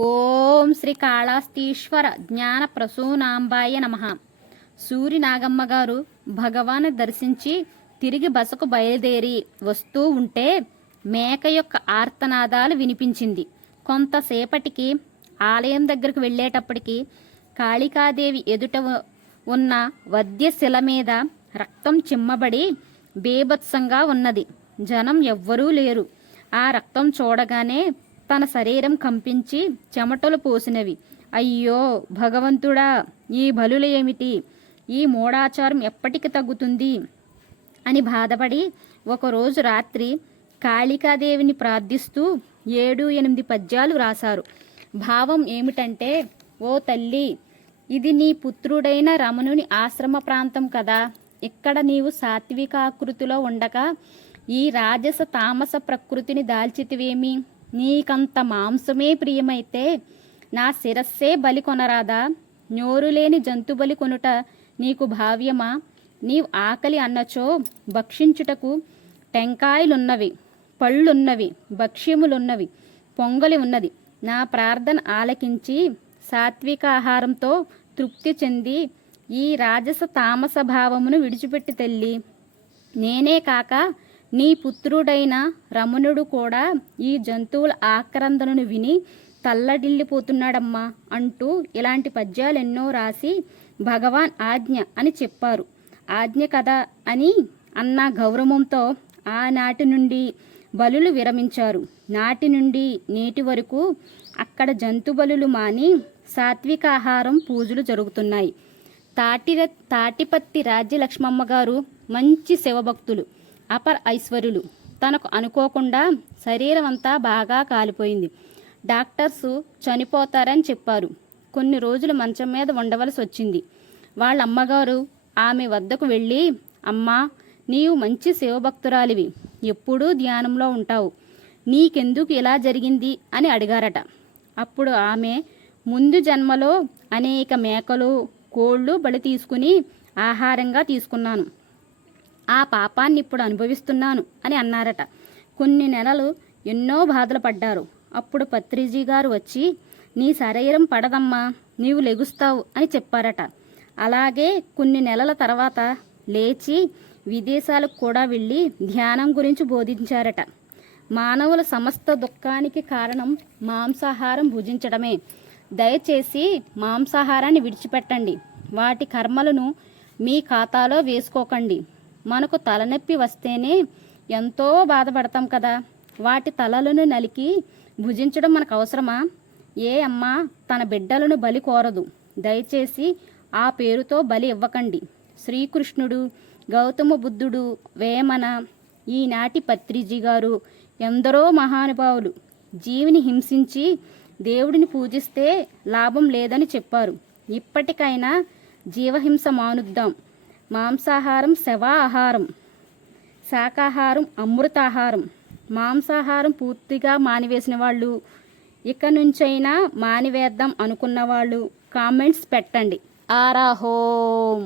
ఓం శ్రీ కాళాస్తీశ్వర జ్ఞాన ప్రసూనాంబాయ నమ. సూరి నాగమ్మ గారు భగవాన్ దర్శించి తిరిగి బసకు బయలుదేరి వస్తూ ఉంటే మేక యొక్క ఆర్తనాదాలు వినిపించింది. కొంతసేపటికి ఆలయం దగ్గరకు వెళ్ళేటప్పటికి కాళికాదేవి ఎదుట ఉన్న వద్యశిల మీద రక్తం చిమ్మబడి బేభత్సంగా ఉన్నది. జనం ఎవ్వరూ లేరు. ఆ రక్తం చూడగానే తన శరీరం కంపించి చెమటలు పోసినవి. అయ్యో భగవంతుడా ఈ బలులు ఏమిటి? ఈ మూఢాచారం ఎప్పటికి తగ్గుతుంది? అని బాధపడి ఒకరోజు రాత్రి కాళికాదేవిని ప్రార్థిస్తూ ఏడు ఎనిమిది పద్యాలు రాశారు. భావం ఏమిటంటే ఓ తల్లి ఇది నీ పుత్రుడైన రమణుని ఆశ్రమ ప్రాంతం కదా. ఇక్కడ నీవు సాత్వికాకృతిలో ఉండగా ఈ రాజస తామస ప్రకృతిని దాల్చితివేమి? నీకంత మాంసమే ప్రియమైతే నా శిరస్సే బలి కొనరాదా? నోరు లేని జంతు బలి కొనుట నీకు భావ్యమా? నీవు ఆకలి అన్నచో భక్షించుటకు టెంకాయలున్నవి పళ్ళున్నవి భక్ష్యములున్నవి పొంగలి ఉన్నది. నా ప్రార్థన ఆలకించి సాత్విక ఆహారంతో తృప్తి చెంది ఈ రాజస తామస భావమును విడిచిపెట్టి తెల్లి నేనే కాక నీ పుత్రుడైన రమణుడు కూడా ఈ జంతువుల ఆక్రందనను విని తల్లడిల్లిపోతున్నాడమ్మా అంటూ ఇలాంటి పద్యాలెన్నో రాసి భగవాన్ ఆజ్ఞ అని చెప్పారు. ఆజ్ఞ కదా అని అన్న గౌరవంతో ఆనాటి నుండి బలులు విరమించారు. నాటి నుండి నేటి వరకు అక్కడ జంతు బలులు మాని సాత్విక ఆహారం పూజలు జరుగుతున్నాయి. తాటి తాటిపత్తి రాజ్యలక్ష్మమ్మ గారు మంచి శివభక్తులు. అపర్ ఐశ్వర్యులు. తనకు అనుకోకుండా శరీరం అంతా బాగా కాలిపోయింది. డాక్టర్సు చనిపోతారని చెప్పారు. కొన్ని రోజులు మంచం మీద ఉండవలసి వచ్చింది. వాళ్ళ అమ్మగారు ఆమె వద్దకు వెళ్ళి అమ్మా నీవు మంచి శివభక్తురాలివి. ఎప్పుడూ ధ్యానంలో ఉంటావు. నీకెందుకు ఇలా జరిగింది? అని అడిగారట. అప్పుడు ఆమె ముందు జన్మలో అనేక మేకలు కోళ్ళు బలి తీసుకుని ఆహారంగా తీసుకున్నాను. ఆ పాపాన్ని ఇప్పుడు అనుభవిస్తున్నాను అని అన్నారట. కొన్ని నెలలు ఎన్నో బాధలు పడ్డారు. అప్పుడు పత్రిజీ గారు వచ్చి నీ శరీరం పడదమ్మా నీవు లెగుస్తావు అని చెప్పారట. అలాగే కొన్ని నెలల తర్వాత లేచి విదేశాలకు కూడా వెళ్ళి ధ్యానం గురించి బోధించారట. మానవుల సమస్త దుఃఖానికి కారణం మాంసాహారం భుజించడమే. దయచేసి మాంసాహారాన్ని విడిచిపెట్టండి. వాటి కర్మలను మీ ఖాతాలో వేసుకోకండి. మనకు తలనొప్పి వస్తేనే ఎంతో బాధపడతాం కదా. వాటి తలలను నలికి భుజించడం మనకు అవసరమా? ఏ అమ్మ తన బిడ్డలను బలి కోరదు. దయచేసి ఆ పేరుతో బలి ఇవ్వకండి. శ్రీకృష్ణుడు గౌతమ బుద్ధుడు వేమన ఈనాటి పత్రిజీ గారు ఎందరో మహానుభావులు జీవిని హింసించి దేవుడిని పూజిస్తే లాభం లేదని చెప్పారు. ఇప్పటికైనా జీవహింస మానుద్దాం. మాంసాహారం శవాహారం శాకాహారం అమృతాహారం. మాంసాహారం పూర్తిగా మానివేసిన వాళ్ళు ఇక నుంచైనా మానివేద్దాం అనుకున్న వాళ్ళు కామెంట్స్ పెట్టండి. ఆరాహోం.